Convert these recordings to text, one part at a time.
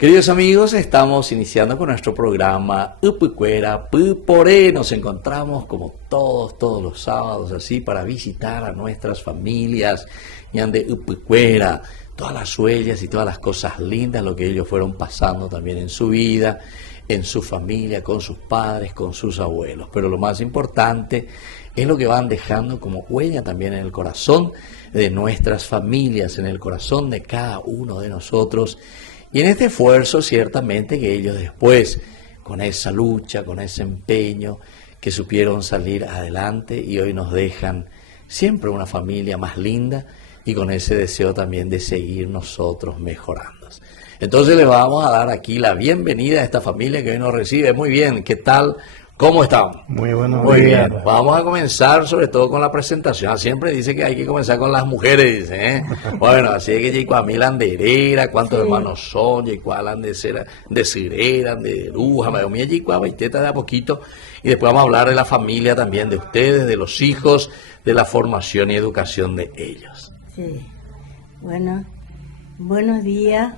Queridos amigos, estamos iniciando con nuestro programa Upucuera Puporé. Nos encontramos como todos los sábados así para visitar a nuestras familias y ande Upucuera, todas las huellas y todas las cosas lindas, lo que ellos fueron pasando también en su vida, en su familia, con sus padres, con sus abuelos. Pero lo más importante es lo que van dejando como huella también en el corazón de nuestras familias, en el corazón de cada uno de nosotros. Y en este esfuerzo, ciertamente, que ellos después, con esa lucha, con ese empeño, que supieron salir adelante y hoy nos dejan siempre una familia más linda y con ese deseo también de seguir nosotros mejorando. Entonces les vamos a dar aquí la bienvenida a esta familia que hoy nos recibe. Muy bien, ¿qué tal? ¿Cómo están? Muy buenos Muy días. bien, vamos a comenzar sobre todo con la presentación. Siempre dice que hay que comenzar con las mujeres, dice, ¿eh? Bueno, así es que Yecuamí Landerera, ¿cuántos hermanos son? Yecuá Landecera, de Cirera, de Luja, Mayomía, Yecuá, Baiteta de a poquito. Y después vamos a hablar de la familia también, de ustedes, de los hijos, de la formación y educación de ellos. Sí, bueno, buenos días.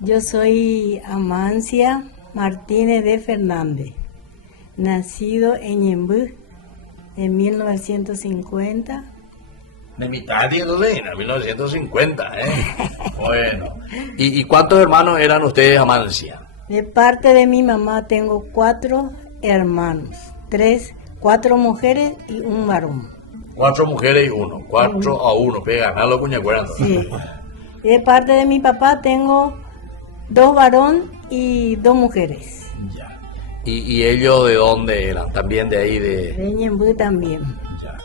Yo soy Amancia Martínez de Fernández, nacido en Ñembú en 1950. De mitad de Lorena, 1950, ¿eh? Bueno, ¿y cuántos hermanos eran ustedes, Amancia? De parte de mi mamá tengo 4 hermanos, 4 mujeres y un varón. 4 mujeres y 1, 4-1, pega, nada lo cuñacuerando. Sí. De parte de mi papá tengo 2 varones y 2 mujeres. Ya. ¿Y ellos de dónde eran? ¿También de ahí de...? De Ñembú también. Ya.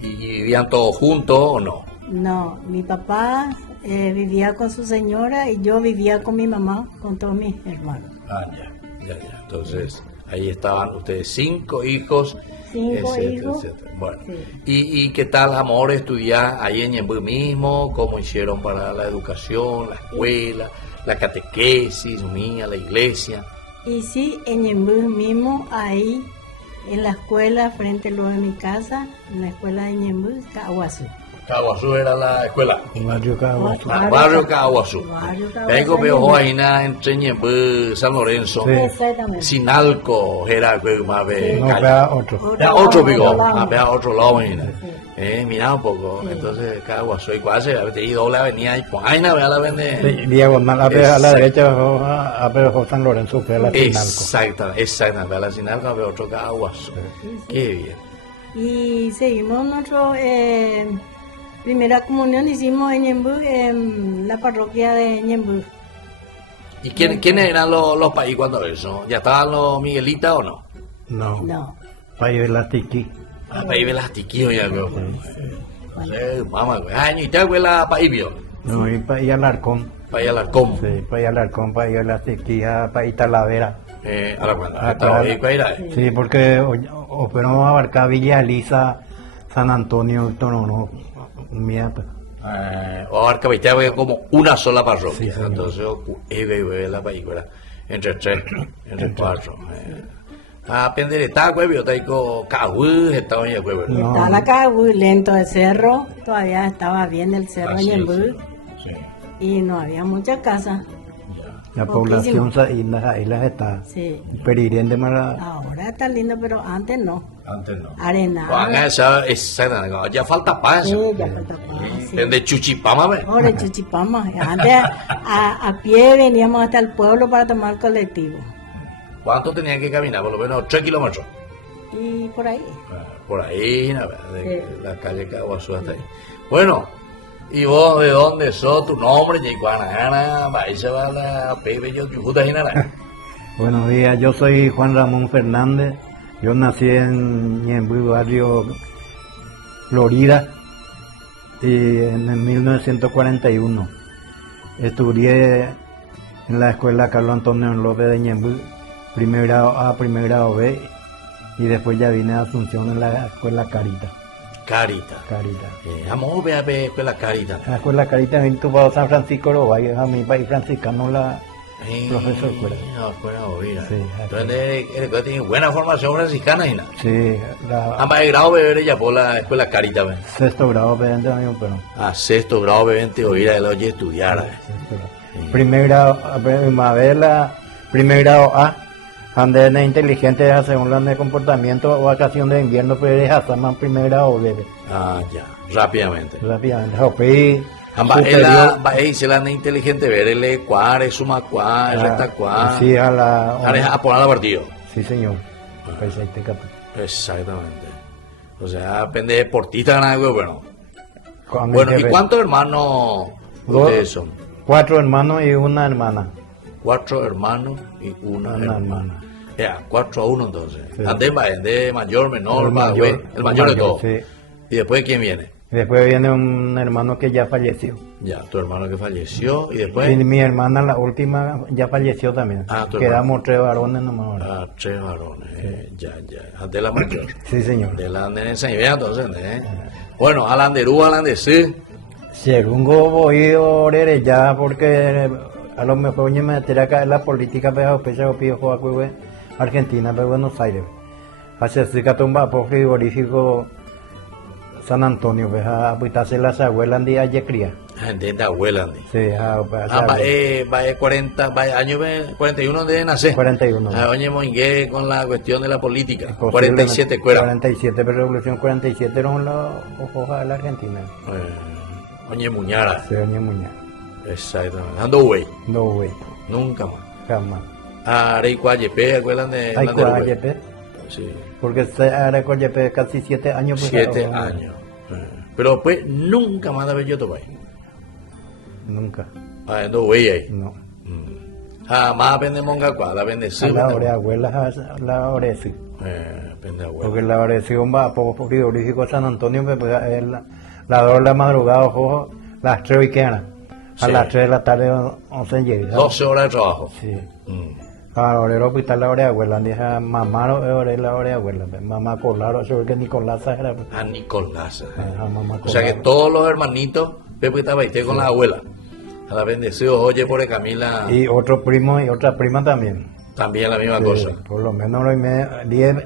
¿Y vivían todos juntos o no? No, mi papá vivía con su señora y yo vivía con mi mamá, con todos mis hermanos. Ya. Entonces, ahí estaban ustedes 5 hijos. 5 hijos. Etcétera. Bueno, Sí. ¿Y qué tal, amor, estudiar ahí en Ñembú mismo? ¿Cómo hicieron para la educación, la escuela, la catequesis, unía la iglesia? Y sí, en Ñembú mismo, ahí en la escuela, frente luego de mi casa, en la escuela de Ñembú, Caguazú. Caguazú era la escuela. Barrio Caguazú. Barrio Caguazú. Barrio Caguazú. Vengo veo ahí entre Ñembú, San Lorenzo. Sí. Exactamente. Sinalco era que más ve. No, vea otro. Otro pico, lado. a otro lado. Sí. Mira un poco. Sí. Entonces Caguazú y cuasi, y doble avenida y pues ahí vea la vende. Sí, diagonal, a la derecha, a San Lorenzo, que es la Sinalco. Exactamente, a la Sinalco ve otro Caguazú. Qué bien. Y seguimos nuestro primera comunión, hicimos en Ñembú, en la parroquia de Ñembú. ¿Y quiénes eran los países cuando eso? ¿Ya estaban los Miguelitas o no? No, No. País de la Tiqui. País de las tiquillos ya creo. Mamá, año y te hago la país vio. No, y País Alarcón. País Alarcón. Sí, País Alarcón, País de la Tiqui, País Talavera. A la cuenta. Acá. Ahí para ir a Sí, porque operamos a abarcar Villa Elisa, San Antonio, no, mía. o abarca como una sola parroquia. Sí, señor. Entonces, la película entre 3, entre 4. A pendereta, huevo, taico, cahuí, estaba en huevo. No. Estaba la Caguazú, lento el cerro, todavía estaba bien el cerro Así en es, Ñembú sí. y no había muchas casas. La Poquísimo. población y las islas está. Sí. Perirén de Mara. Ahora está lindo, pero antes no. Antes no. Arena. Exactamente, ya falta paz. Sí, ya falta paz, sí. De Chuchipama, ¿ves? Ahora Chuchipama. Antes a pie veníamos hasta el pueblo para tomar el colectivo. ¿Cuánto tenía que caminar? Por lo menos 3 kilómetros. Y por ahí. Por ahí, de Sí. la calle Caguazú hasta ahí. Bueno, ¿y vos de dónde sos? Tu nombre, Yecuanagana, ahí se va la Pepe, yo, Yujuta, Jinara. Buenos días, yo soy Juan Ramón Fernández. Yo nací en Ñembú, barrio Florida, y en el 1941. Estudié en la escuela Carlos Antonio López de Ñembú, primer grado A, primer grado B, y después ya vine a Asunción en la escuela Carita. Carita. Vamos a ver la Carita. En la escuela Carita en Tupado San Francisco Orobay, es a mi país franciscano la profesor fuera. No, fuera oír. Sí, Entonces, él tiene buena formación franciscana, ¿no? Sí, la Ambas de grado beber ya por la escuela Carita, ¿ves? sexto grado, pero A sexto grado bebente oír a él oye estudiar. sexto grado. primer grado, primavera, primer grado A, donde es inteligente según la de comportamiento o vacación de invierno, pero es hasta más primer grado B. Ah, ya, rápidamente. Rápidamente, Jopi, Va se la de inteligente ver el cuare, suma cuare, resta cuare. sí, a la... A poner al partido. Sí, señor. Pues ahí te capto. Exactamente. O sea, depende de deportista, nada, bueno. Con Bueno, el ¿y jefe. cuántos hermanos Dos. ustedes son? 4 hermanos y una hermana. 4 hermanos y una Una hermana. hermana. Ya, 4-1 entonces. Sí. Andén va, de mayor, menor, El más, mayor, güey. El mayor de todos. sí. ¿Y después quién viene? Después viene un hermano que ya falleció. Ya, tu hermano que falleció. Y Y después. mi hermana, la última, ya falleció también. Ah, tu Quedamos 3 varones nomás ahora. Ah, 3 varones. Ya. Ante la mayor. Sí, señor. De la de esa idea, entonces. Bueno, Alanderú, Alandesí. Serungo voy a orar ya porque a lo mejor yo me meteré acá en la política, pero pese pido jugar Argentina, pero Buenos Aires. Hace cerca tumba por frigorífico San Antonio, pues a apuntarse las abuelas de allá cría. Gente de abuela, Andy. Sí, Va 40, va año 41 de nacer. 41. Oye, Moingué con la cuestión de la política. Posiblemente 47 cuera. 47, pero Revolución 47 era la hoja de la Argentina. Oye, Muñara. Se oñe muña. Exactamente. Ando güey. No, güey, Nunca más. jamás. Arey Cuayepe, ¿acuerdan de Hay Landerú, güey? Coayepe, Sí. porque se hará Coayepe casi 7 años. Pues, 7 ahora, años. Pero después nunca más de ver yo topay. Nunca, Ando güey ahí. no. Jamás vende monga cuá, la vende A sí. la hora de abuela, a la hora de sí. Vende abuela. Porque la hora de sí va por frigorífico San Antonio, pues es la 2 de la madrugada, ojo, las 3 y quedan. A Sí. las 3 de la tarde, 11 llega. 12 horas de trabajo. Sí. Mm. Ahora el hospital la hora de abuela, dije mamá no es la hora de abuela, mamá Colaro, eso es que Nicolás era. A Nicolás. Mamá O sea que Colaro. todos los hermanitos, Pepe estaba ahí con la abuela. A la bendecido, oye, por Camila, Y otro primo y otra prima también. también la misma Sí, cosa. por lo menos 10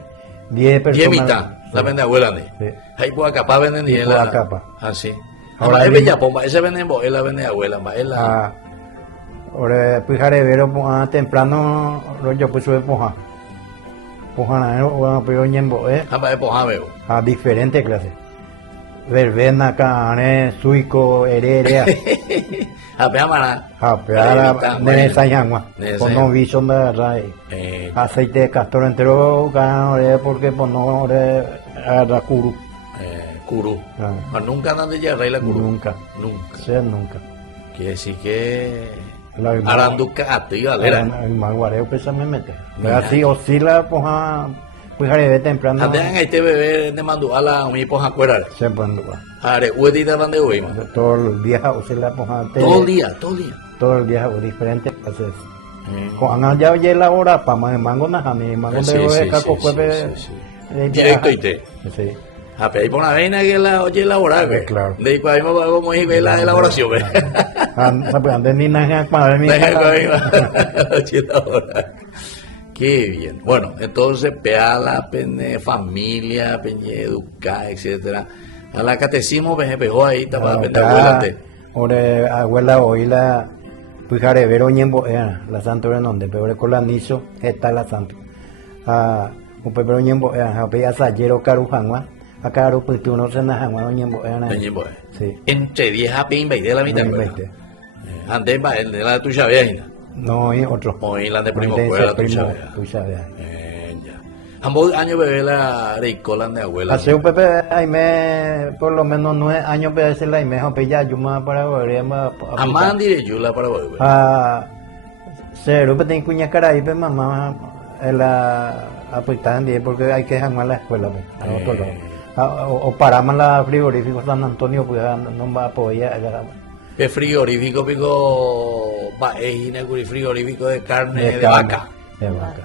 10 personas. mitad, la vende abuela, ¿no? Sí. Ahí por acá venden y Y por acá. Así. Ahora Ahora es mismo- bella pomba, ese vende él la vende abuela, él la. Ah, ahora pues jarevero temprano lo yo pues sube poja. Poja na o pero ñembo Jamba es pojame. a diferentes clases. Verbena, cane, suico, hererea. A peamara. Apeara nene sayangua. Nene Con sayangua. no vision de ray. Aceite de castor entero gana porque pues no a curu. Curú. Ah. Mas nunca andan de ya rey la curú. Nunca. Nunca. Sea nunca. Quiere decir que. La Aranduca a ti, galera. el maguareo pues se me mete. Mira. Así oscila poja pues jareve temprano. Andan este bebé de manduala, mi poja cuera. Se pone Are, huedita van de hoy, man. todos los días oscila poja. Todo el día, todo el día. Todos los días o diferentes clases. Cuando ya oye la hora para mango na mi mango Sí, de sí, caco sí, fue sí, sí. Directo y te. Sí. A pedir por una vaina que la oye elaborar, güey. Claro. De ahí cuando vamos a ir la elaboración, güey. Ande ni nada para mí. Oye elaborar. Qué bien. Bueno, entonces, peala, pene, familia, peñe, educar, etcétera. A la catecismo, peñe, pejó ahí, estaba pende abuela. Ahora abuela hoy la pues jarevero ñembo la santo era donde peor con la niso está la santo. Un pepero ñembo a peya sayero carujangua. A caro pues tú no se najangua ñembo Peñe, pues. Sí. Entre 10 a 20 de la mitad, güey. 20. Antes va el de la tuya vieja. No, y otro. Hoy la de primo Ese fuera la primo, tuya vieja. tú sabes. Ya. Ambos años bebé la reicolan de abuela. Hace un pepe, Aime, por lo menos 9 años, pero ese la Aime, ya yo más para volver más. Amán diré yo la para volver. Cero, pero tengo cuña cara ahí, pero mamá, la apuestan porque hay que dejar más la escuela, pues, a otro lado. O paramos la frigorífico San Antonio, pues no va a poder agarrar. Es frigorífico, pico. Es ineguri frigorífico de carne de carne, vaca. De vaca.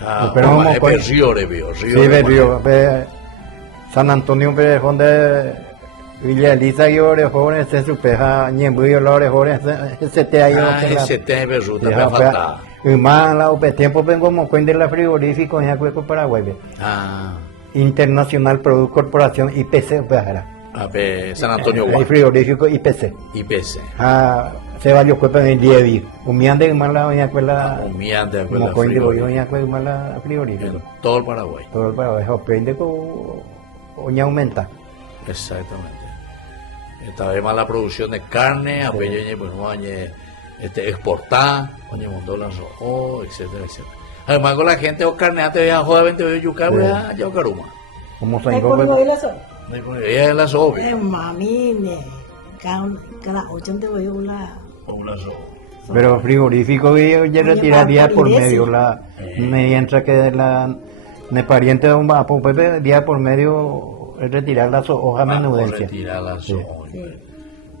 Ya. Pero vamos es con- per río de bio. Sí, Berrío, San Antonio, pero donde Villa Elisa y Orejones, se supeja, Ñembuyo, los Orejones, ese te ha ido. Ese te es ruta, me falta. Y más la UP tiempo vengo como cuende la frigorífico en Acueco Paraguay. Ah, Internacional Product Corporación IPC Pejara. San Antonio Hay Guay, frigorífico IPC. IPC. Se va yo cuesta en 10 días. Un millón de más la doña escuela. Un millón de Como coin de bollo, doña escuela más la frigorífico. en todo el Paraguay. Todo el Paraguay. Opende con. Oña aumenta. Exactamente. Esta vez más la producción de carne, a peña pues no exportar, oye dólares rojo, etcétera, etcétera. Además con la gente o carne antes de joder 20 de yuca, ya caruma. Como se Hay encoge. con la sopa. Ella es la sobe. Mami, cada 80 voy a una. Pero frigorífico yo ya retiraría por medio la mientras que la pariente de un vapo Pepe día por medio retirar las hojas menudencias. Retirar las Sí. hojas.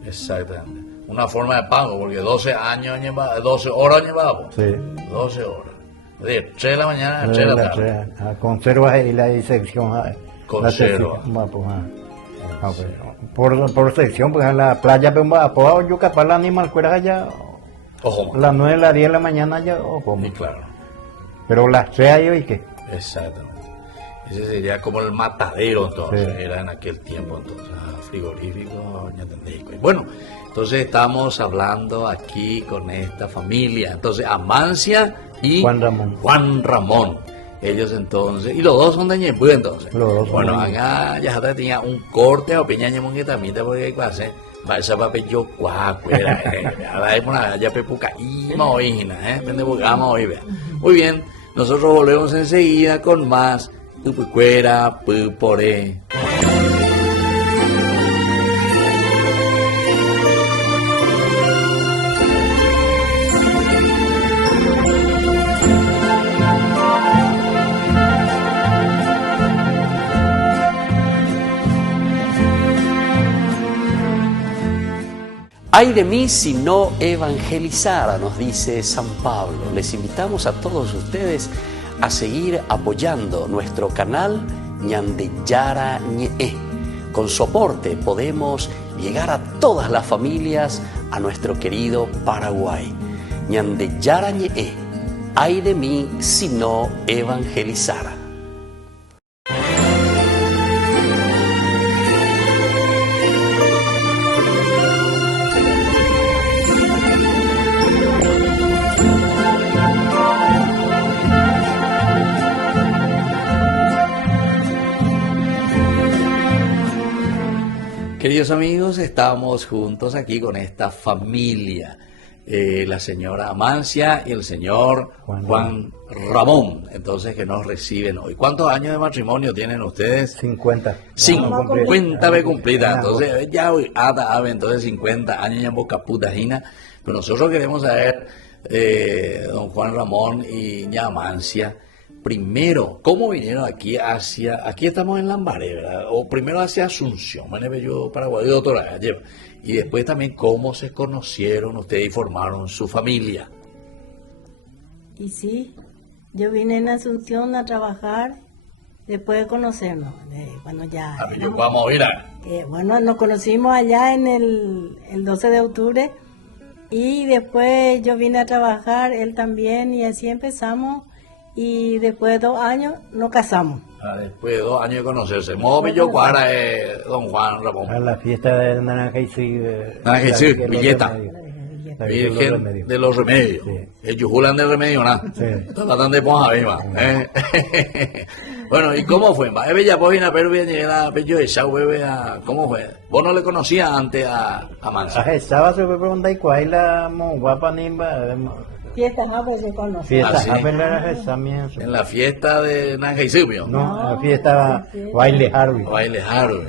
Exactamente. Una forma de pago, porque 12 años, 12 horas llevamos. Sí. 12 horas. Es decir, 3 de la mañana a 3 de la tarde. Conservas y la sección. Conserva. Por sección, pues en la playa, pues yo capaz el animal fuera allá. Ojo, Las 9 las 10 de la mañana ya, o como. sí, claro. Pero las 3 ahí hoy qué. Exactamente. Ese sería como el matadero entonces, Sí. era en aquel tiempo entonces, frigorífico, ya entendí. Bueno, entonces estamos hablando aquí con esta familia, entonces Amancia y Juan Ramón. Ellos entonces, y los dos son de Ñembu entonces. Los dos son Bueno, de Ñembu. acá ya tenía un corte o piña Ñembu que también te voy a hacer. Va esa papel yo cuacuera, ahora es una ya pepuca y maoígina, pende bugama hoy vea. Muy bien, nosotros volvemos enseguida con más Upucuera, Puporé. Ay de mí si no evangelizara, nos dice San Pablo. Les invitamos a todos ustedes a seguir apoyando nuestro canal Ñandeyara Ñe'e. Con su aporte podemos llegar a todas las familias a nuestro querido Paraguay. Ñandeyara Ñe'e. Ay de mí si no evangelizara. Queridos amigos, estamos juntos aquí con esta familia, la señora Amancia y el señor Juan Ramón, entonces que nos reciben hoy. ¿Cuántos años de matrimonio tienen ustedes? 50. 50 ve cumplida, entonces ya hoy entonces 50 años ya en boca puta jina, pero nosotros queremos saber, don Juan Ramón y ña Amancia, primero, ¿cómo vinieron aquí estamos en Lambaré, ¿verdad? O primero hacia Asunción, yo Paraguay, doctora, y después también cómo se conocieron ustedes y formaron su familia. Y sí, yo vine en Asunción a trabajar después de conocernos. Bueno, ya. Vamos a ir bueno, nos conocimos allá en el 12 de octubre y después yo vine a trabajar, él también, y así empezamos. Y después de 2 años nos casamos. Después de 2 años de conocerse. Mojo yo cuara, don Juan Ramón. A la fiesta de Naranja y sí. Naranja y sí, Villeta. Virgen de los Remedios. Sí. El Yujulan de Remedio, ¿no? Sí. Está bastante ponja, misma. Bueno, ¿y cómo fue? Bella Pojina, pero bien, llega Pello de Chau, bebé, ¿cómo fue? ¿Vos no le conocías antes a Mansa? Estaba se fue preguntar y cuál es la guapa nimba. Fiesta, pues se conoce. Fiesta, sí. En la fiesta de Nanja y Silvio. No, la fiesta baile Harvey. Baile Harvey.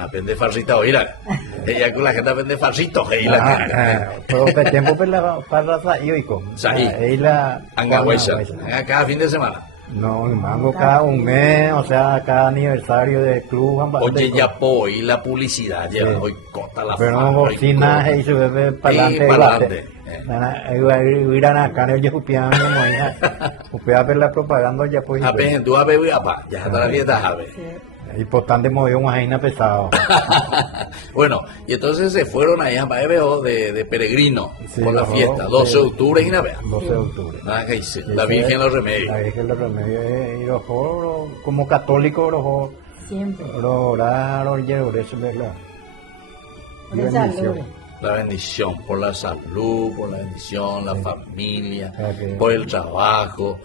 Aprende farcita, oíra. Ella con la gente aprende farcito, Todo el tiempo pues la farra y oico. Ahí la Angahuesa. Cada fin de semana. No, mango cada un mes, o sea, cada aniversario del club. Oye, ya y la publicidad, ya hoy corta la pero no bocina y se ve para adelante. Irán acá, yo copiaba mi moja. Copiaba ver la propaganda ya pues. Apenas tú a ver, ya está la fiesta, a ver. Importante movió una jaina pesado. Bueno, y entonces se fueron allá a Ebeo de peregrino por la fiesta, 12 de octubre y navea. 12 de octubre. La Virgen de los Remedios. La Virgen de los Remedios, como católico, siempre. Orar, orar, eso es verdad. Por esa Bendición. luz. La bendición, por la salud, por la bendición, la familia, Ok. por el trabajo.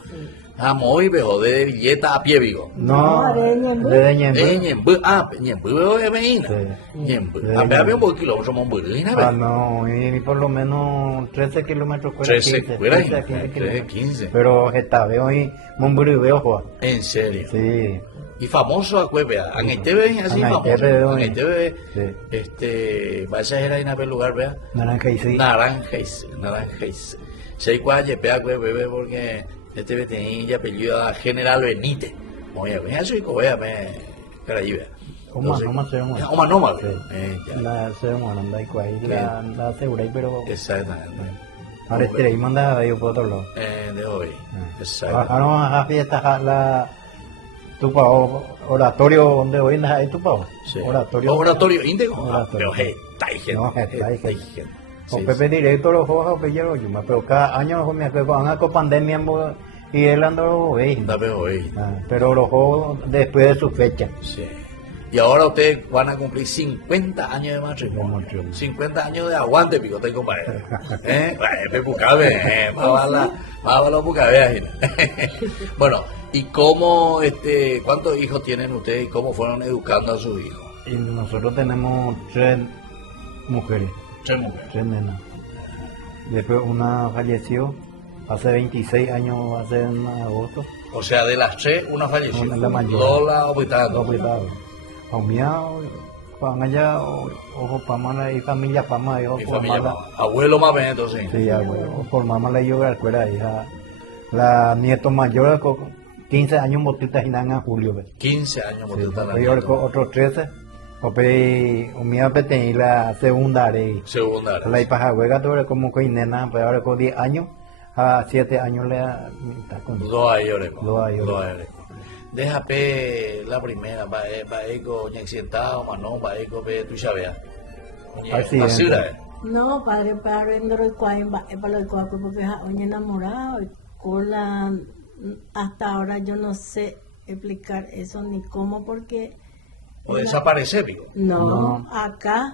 Amo y veo de billeta a pie, vigo. No, de Ñemby. de Ñemby. Ñemby, Ñemby veo de Medina. Sí. Ñemby. De A ver, Ñemby. un poquito, somos muy lindas, Ah, no, y por lo menos 13 kilómetros fuera 13, 15, fuera 13 a 15 13, kilómetros. 15. Pero Getafe y Monburibeo, Juan. En serio. Sí, Y famoso a Cuevea. Angaitebe así famoso. Angaitebe, Angaitebe, sí. va a ser en aquel lugar, vea. Naranja y sí. Naranjais. Se cualle pea bebé porque este veterinario ya apellido a General Benítez. Oye, ven eso y covea, me caraí, vea. Oma se llama. Oma no mal. Sí. Ya. La se llama, anda y cuál, la aseguré, pero Exactamente. ahora este ahí manda a ir por otro lado. De hoy. Exacto. Bajaron a fiesta la tu pavo oratorio donde hoy no hay tu pavo. Sí. Oratorio íntegro. Oratorio. Pero Taigen. No, Taigen. O Sí, Pepe directo los juegos a yo pero cada año los me van con pandemia y él ando veis. hoy. Pero los juegos después de su fecha. Sí. Y ahora ustedes van a cumplir 50 años de matrimonio. De matrimonio. 50 años de aguante, picote y compadre. Más vale pucabe. Bueno, ¿y cómo, cuántos hijos tienen ustedes y cómo fueron educando a sus hijos? Y nosotros tenemos 3 mujeres, 3 mujeres. 3 nenas. Después una falleció hace 26 años, hace en agosto. O sea, de las 3, una falleció. Una es la mayor. 2 la hospitalaron. Dos cuidados. Aumiao, Juan allá, ojo pamana y familia pama, hijo Mi por familia, mala. abuelo más bien, entonces. Sí, abuelo, por mamá le dio la escuela, hija. La nieto mayor, con 15 años, botita y nada en julio. 15 años, por estar la Yo nieta. otros 13, o mi apetece y la segunda haré. Segunda. La ipajahuega tuve como que nena, pero ahora con 10 años, a 7 años le está con 2 años. Dos años. Déjame la primera, va eco accidentado, mano, va eco ve tu chavea. Accidente. No, padre, padre, en Doroicuay, para lo cual, porque es un enamorado, y con la, hasta ahora yo no sé explicar eso ni cómo, porque O desaparece, pico. no, acá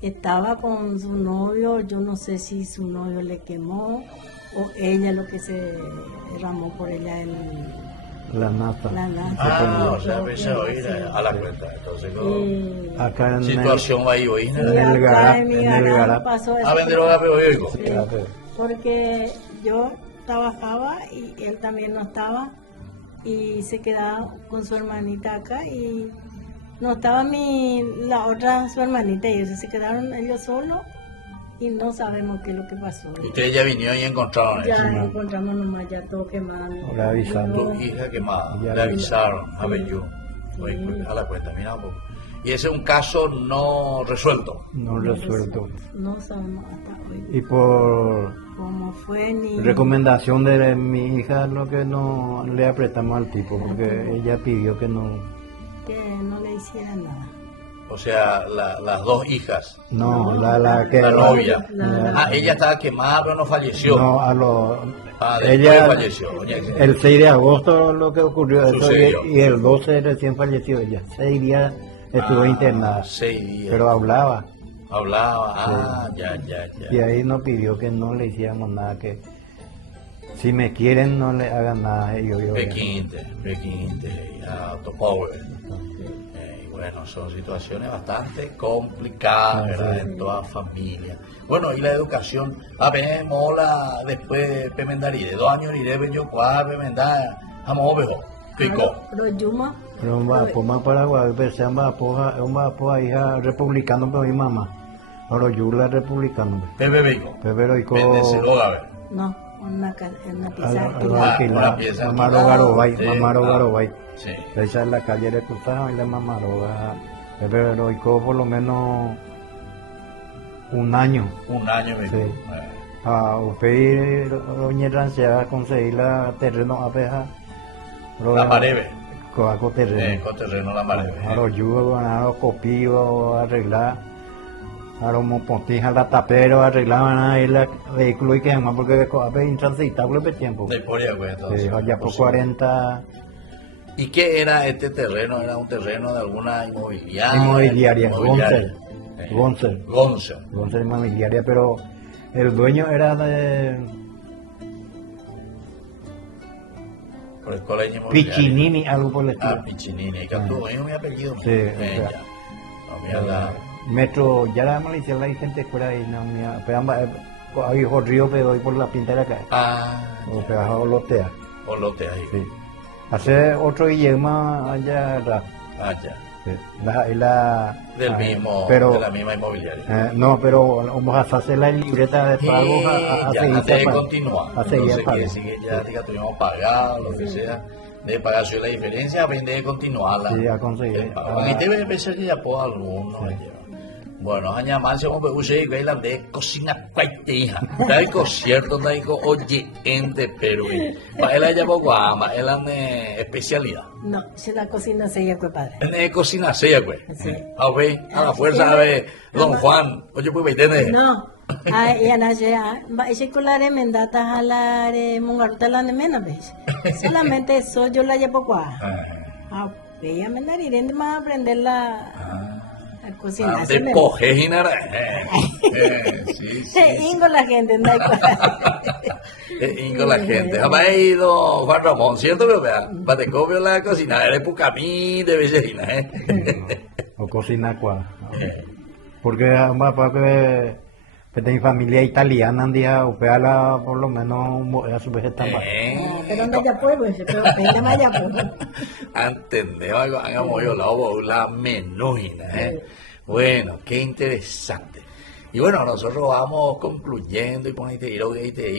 estaba con su novio, yo no sé si su novio le quemó o ella lo que se derramó por ella La nata. la lanza. O sea, empecé a oír a la cuenta. Entonces, ¿no? Acá en Situación va ahí, ¿oí? Y En el acá garap, en mi en el garap garap. pasó eso. A vender hogar, pero oigo. Sí, porque yo trabajaba y él también no estaba y se quedaba con su hermanita acá y no estaba la otra su hermanita y ellos se quedaron ellos solos y no sabemos qué es lo que pasó. Y ustedes ya vinieron y encontraron Ya eso. encontramos nomás ya todo quemado. Le avisaron. Tu hija quemada, Ya le vi. avisaron, a ver yo. A la cuenta, mira un poco. Y ese es un caso no resuelto. No resuelto. No sabemos hasta hoy Y por cómo fue ni recomendación de mi hija, lo que no le apretamos al tipo, porque ella pidió que no. que no le hiciera nada. O sea, las 2 hijas, No, la que. la novia. La- Ella estaba quemada, pero no falleció. No, a lo. Después Ella. falleció. Doña Gisela. El 6 de agosto lo que ocurrió, eso, Sucedió. y el 12 recién falleció ella. 6 días estuvo internada, 6 días. pero hablaba. Hablaba, Y ahí nos pidió que no le hiciéramos nada, que si me quieren no le hagan nada. Y yo, P15, ya Autopower. Bueno, son situaciones bastante complicadas, ¿verdad? En toda familia. Bueno, y la educación, mola después Pemendari, de 2 años iré yo cuál Pemendar, amo ovejo, pico. Pero Yuma, pero un vapo más Paraguay, pero sea un vapo hija republicano, pero mi mamá. Ahora yo la republicano. Pepe pico. Pero y Vende Gaber. no, una pieza una alquilada. pieza Mamaro alquilada. Garobay, Sí, Mamaro Garobay. Sí. Esa es la calle de Cruzado y la Mamaroga. Pero y por lo menos un año. Un año me Sí. A usted, doña Rancia, a conseguir la terreno a peja. La mareve. Coaco terreno. Con terreno la mareve. A los yugos, a los copíos, arreglar. A los mopontijas, la tapero, arreglaban ahí el vehículo y que además porque es intransitable por tiempo. De por ahí, pues, entonces. Sí, allá por 40. ¿Y qué era este terreno? ¿Era un terreno de alguna inmobiliaria? Inmobiliaria, Inmobiliaria. Gonzel. Gonzel. Gonzel Inmobiliaria, pero el dueño era de Por el colegio inmobiliario. Piccinini, algo por el estilo. Ah, Piccinini. Que tú, es mi apellido. Sí, o sea, Ya. No, mira la... Metro, ya la Malaysia la gente fuera ahí, no, mira, pero hay un río, pero hoy por la pinta de acá, Ah, o pegado lotea, Olote ahí. sí. Hace otro Guillermo allá atrás, Ah, ya. sí. La, Del ah, mismo, pero, de la misma inmobiliaria. no, pero vamos a hacer la libreta de pago a Ya, seguir antes de pagando. continuar. A seguir Entonces, pagando. quiere decir que ya diga, tuvimos pagado, lo que sea, de pagar si la diferencia, aprende de continuarla. Sí, a conseguir. El pago. Aquí debe empezar ya por algunos. Bueno, hanya más como me usé y la de cocina cuaite hija. Daico cierto, daico oye ente pero para él haya poco ama, él ane especialidad. No, si la cocina se llama padre. En cocina sea pues. Sí. A ver, a la fuerza a ver, don Juan, oye pues veitene. No, y anaje, circular mendata jalar mungaruta la nemena ves. Solamente eso yo la llevo qua. Ella me daría más aprender a cocinar. De coge ginara. Sí, sí. Ingo la gente, no hay Ingo la gente. Jamás he ido Juan Ramón, ¿cierto? Pero vea, para te copio la cocina, eres pucamí de vecina, O cocina cuá. Porque además para que tengo familia italiana, un día opearla por lo menos a su vez está mal. Pero no ya puedo, pero vente más ya puedo. Entendemos algo, hagamos yo la menúina, Bueno, qué interesante. Y bueno, nosotros vamos concluyendo y con este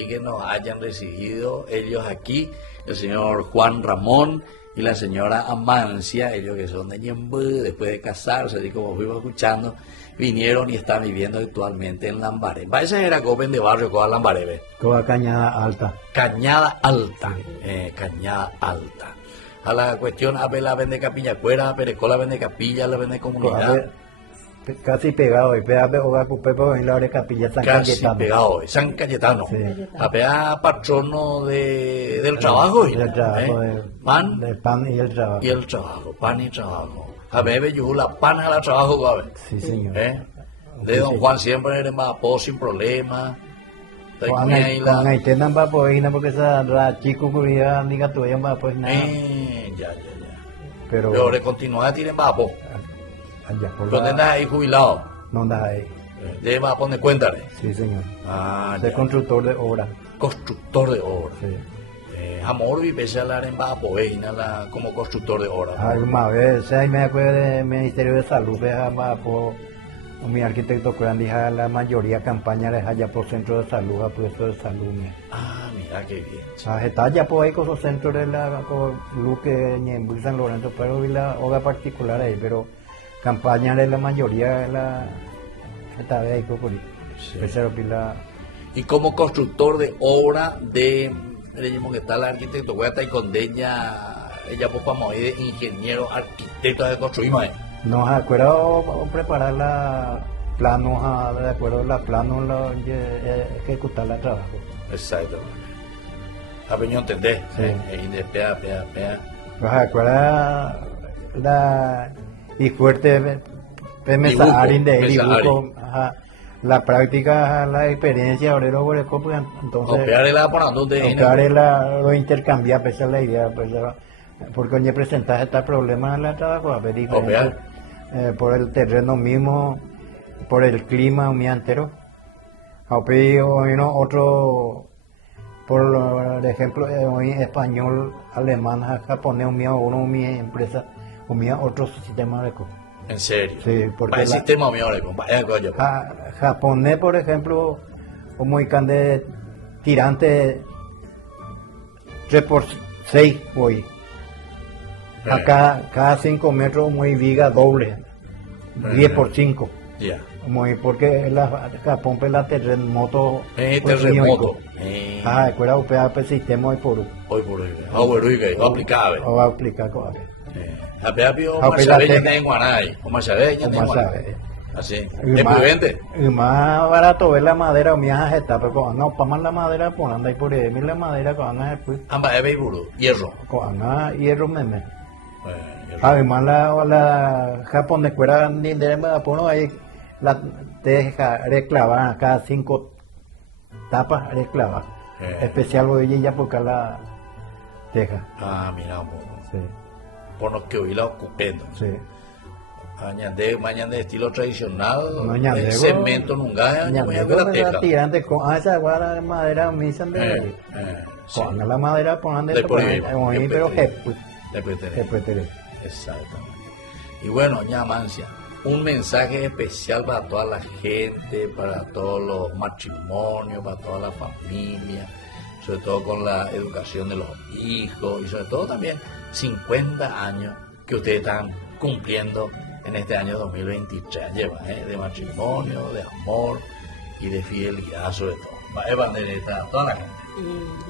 que nos hayan recibido ellos aquí, el señor Juan Ramón y la señora Amancia, ellos que son de Ñembú, después de casarse, así como fuimos escuchando, vinieron y están viviendo actualmente en Lambaré. Ese era Copen de barrio, con Lambaré, ¿ve? Toda Cañada Alta. Cañada Alta, Cañada Alta. A la cuestión, a ver la vende Capilla Cuera, Perecó la vende Capilla, la vende Comunidad. Casi pegado, y pegado Hogar Cupepo en la hora de Capilla San Casi Cayetano. pegado, San Cayetano. Sí. A pea patrono del trabajo, El trabajo, pan del pan y el trabajo. y el trabajo, pan y trabajo. A ver, yo la pan a la trabajo, a ver. Sí, señor. De don Juan siempre eres más sin problema. Con Aitenan va por ahí, porque esa chico curia diga tú, ella va pues nada. Ya. Pero Pero de continuar tienen vapo. allá por ¿Dónde la... andas ahí jubilado? No anda ahí. De vapo, ¿de cuéntale? Sí, señor. Ah, Soy ya. constructor de obra. Constructor de obra. Sí. Amor vive a la en vapo, como constructor de obra. Alguna vez, ahí me acuerdo del Ministerio de Salud, va por mi arquitecto que dije la mayoría campaña es allá por centro de salud, a puesto de salud. Ah, mira qué bien. Está allá por ahí con los centros de la Luque, Ñembú, San Lorenzo, pero vi la obra particular ahí, pero campaña de la mayoría de la esta vez ahí por ahí. Sí. Pero vi la Y como constructor de obra de, que está el arquitecto, voy a estar con ella pues vamos de ingeniero, arquitecto de construir, mae. nos acuerdo preparar la planos, de acuerdo a la planos, ejecutar el trabajo. Exacto. ¿Ha venido a entender? Sí. De pea. Nos acuerda la y fuerte Dibujo, Mesaharin de Mesa dibujo, ajá, la práctica, la experiencia, obrero Boreco, pues entonces Copiar la por donde copiar lo intercambiar, pues esa es la idea, pues porque oye presentar este problema en la trabajo, a ver diferente, por el terreno mismo, por el clima un día entero, otro por ejemplo hoy español, alemán, japonés, uno mi empresa, otro sistema de En serio. sí, porque Para el sistema mío, compadre, coño. japonés, por ejemplo, como de tirante 3x6 hoy. Acá cada 5 metros muy viga doble, 10x5. Ya. Porque Japón pues la terremoto. Terremoto. Recuerda UPA el sistema hoy por Hoy por hoy. Ahora aplicable. o va a aplicar con Apenas vio Marchabella en Guanay. O Marchabella en Guanay. Así. Es prudente. Y más barato ver la madera o mi está, pero no, para más la madera, por anda y por ahí, la madera con anda después. Amba de Beiburu. Hierro. Con anda hierro meme. Además la japonesa fuera ni de pono ahí la teja reclavada cada 5 tapas reclavada. Especial hoy ya porque la teja. Ah, mira, vos. Sí, Por lo que hoy la ocupendo. sí. Mañana de estilo tradicional, No, ñandego. cemento nunca, Ñandego mañana la teja. tirante con esa guarda de madera misan de Sí. con la madera ponen de Después, pero después tenés. después tenés. Exactamente. Y bueno, ña Mancia, un mensaje especial para toda la gente, para todos los matrimonios, para toda la familia, sobre todo con la educación de los hijos y sobre todo también 50 años que ustedes están cumpliendo en este año 2023. Lleva de matrimonio, de amor y de fidelidad sobre todo. Va bandereta a toda la gente.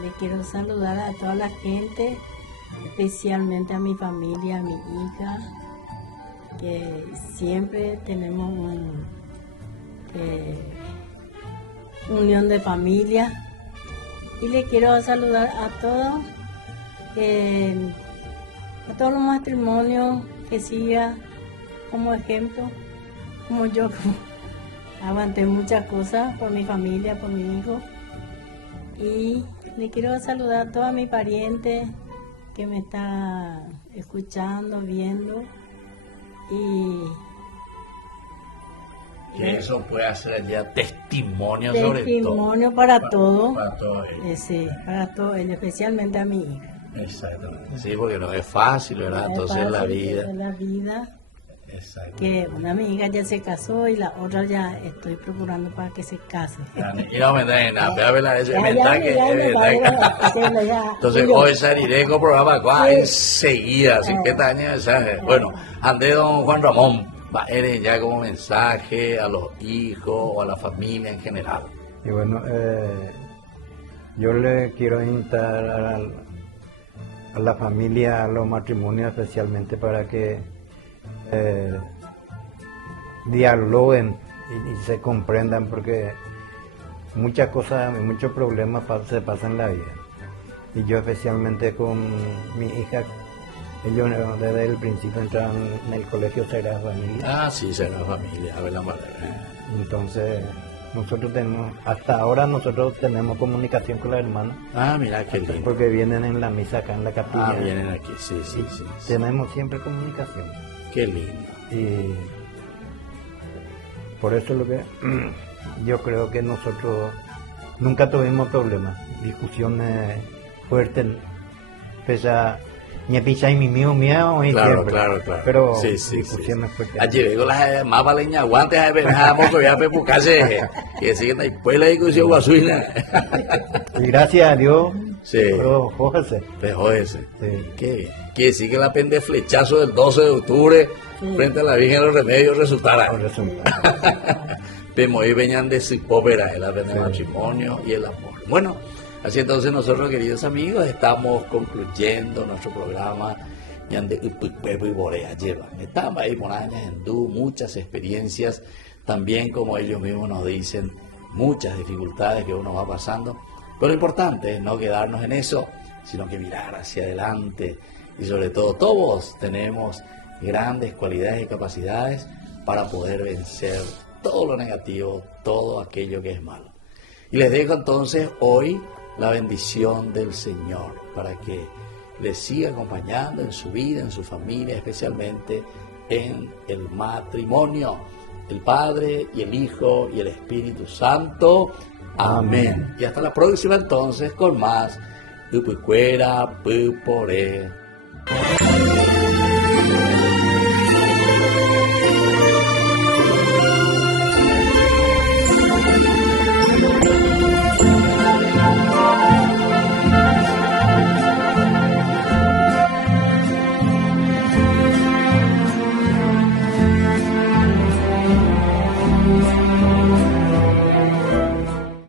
Le quiero saludar a toda la gente, especialmente a mi familia, a mi hija, que siempre tenemos unión de familia. Y le quiero saludar a todos los matrimonios que siga como ejemplo, como yo, aguanté muchas cosas por mi familia, por mi hijo. Y le quiero saludar a toda mi pariente que me está escuchando, viendo. Y Que eso puede ser ya testimonio sobre todo. testimonio para todo, Para todo ello. sí, para todo, especialmente a mi hija. Exactamente. Sí, porque no es fácil, ¿verdad? No es Entonces la fácil, vida. es la vida, Exacto. que una amiga ya se casó y la otra ya estoy procurando para que se case. Y no me traen nada, pero a ver, es Ya, verdad que ya, es verdad que- hacerlo ya. Entonces Oye, hoy saliré con programa acá Sí. enseguida, así que este año mensaje. Bueno, ande don Juan Ramón, va Eren ya como mensaje a los hijos o a la familia en general. Y bueno, yo le quiero invitar a la familia, a los matrimonios especialmente para que dialoguen y se comprendan, porque muchas cosas, muchos problemas se pasan en la vida. Y yo especialmente con mi hija, ellos desde el principio entraron en el colegio Sagrada Familia. Ah, sí, será familia, a ver la madre. Entonces, nosotros tenemos, hasta ahora nosotros tenemos comunicación con la hermana, Ah, mira qué lindo. porque vienen en la misa acá en la capilla. Ah, vienen aquí, sí, sí, sí. sí. Tenemos siempre comunicación. Qué lindo. Y por eso lo que yo creo que nosotros nunca tuvimos problemas, discusiones fuertes, pese a mi picha y mi mío, y Claro, siempre. claro. Pero Sí, sí, discusiones fuertes. Allí vengo las más valeñas guantes a ver, vamos a pepucase. Y decir que después la discusión guasuina. Y gracias a Dios, Sí, pero jódese. dejó ese. Sí. ¿Qué? Quiere decir que la pende flechazo del 12 de octubre frente a la Virgen de los Remedios resultará. Por resulta. Vemos ahí venían de Sipópera, el arte del matrimonio y el amor. Bueno, así entonces nosotros, queridos amigos, estamos concluyendo nuestro programa Ñande Upuipuepo y Borea llevan. Estamos ahí por años en Du, muchas experiencias, también como ellos mismos nos dicen, muchas dificultades que uno va pasando. Pero lo importante es no quedarnos en eso, sino que mirar hacia adelante. Y sobre todo, todos tenemos grandes cualidades y capacidades para poder vencer todo lo negativo, todo aquello que es malo. Y les dejo entonces hoy la bendición del Señor para que les siga acompañando en su vida, en su familia, especialmente en el matrimonio. El Padre y el Hijo y el Espíritu Santo. Amén. Y hasta la próxima entonces con más Upuicuera Puporé.